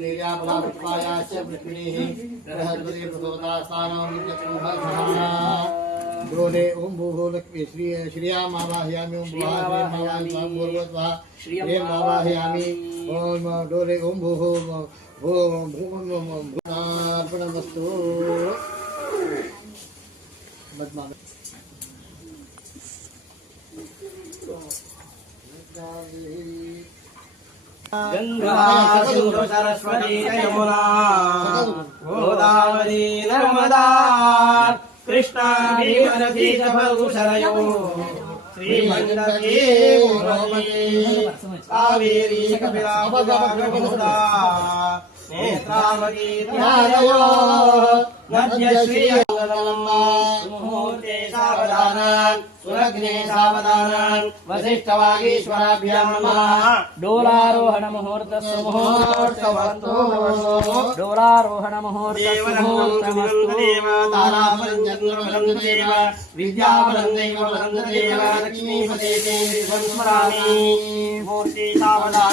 निर्यापलापुष्पायाश्च पृथ्वीः बृहस्पति प्रसोदास्थानं दोले ओम भूः लक्ष्मी, श्री श्रियाम् आवाहयामि ओम भुवास्वामी पूर्वत्वा श्रियम् आवाहयामि ओम डोले ओम भूः ओम भूमर्पणमस्तु बद्मा गङ्गा सिन्धु सरस्वती यमुना गोदावरी नर्मदा कृष्णा च फल्गुशरयो श्रीमन्दकी गोमती कावेरी नेत्रावती ध्यानयो नद्यश्री मुहूर्ते सावधानान् सुरग्ने सावधानान् वसिष्ठवागीश्वराभ्यां नमः। डोलारोहण मुहूर्त मुहूर्तवन्तु डोलारोहण मुहूर्त देव विद्याबलं दैवबलं लक्ष्मीपते मूर्ति सावधान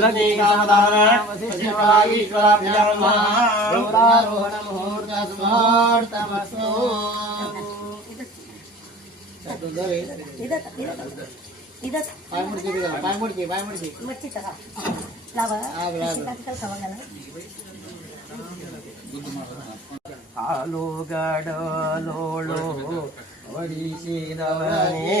सुरति सावधान वसिष्ठवागीश्वराभ्यां नमः डोलारोहण मुहूर्त स्मार्तमस्तु पाय मुडकी बिगला पाय मुडकी पाय मुडकी ಹಾಲು ಗಡಲೋಳು ಒಡಿಸಿದವನೇ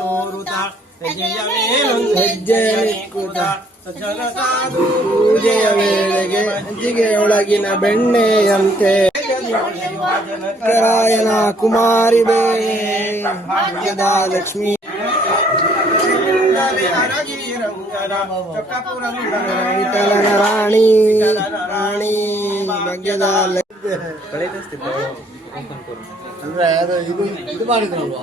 ಹೆಜ್ಜೆಯ ಮೇಲೊಂದು ಹೆಜ್ಜೆ ಕೂಡ ಸಜ್ಜನ ಸಾಧು ಪೂಜೆಯ ವೇಳೆಗೆ ಒಳಗಿನ ಬೆಣ್ಣೆಯಂತೆ ನಾರಾಯಣ ಕುಮಾರಿ ಭಾಗ್ಯದ ಲಕ್ಷ್ಮೀ. ವಿಠಲನ ರಾಣಿ ರಾಣಿ ಭಾಗ್ಯದ ಅಂದ್ರೆ ಅದು ಇದು ಇದು ಮಾಡಿದ್ರಲ್ವಾ?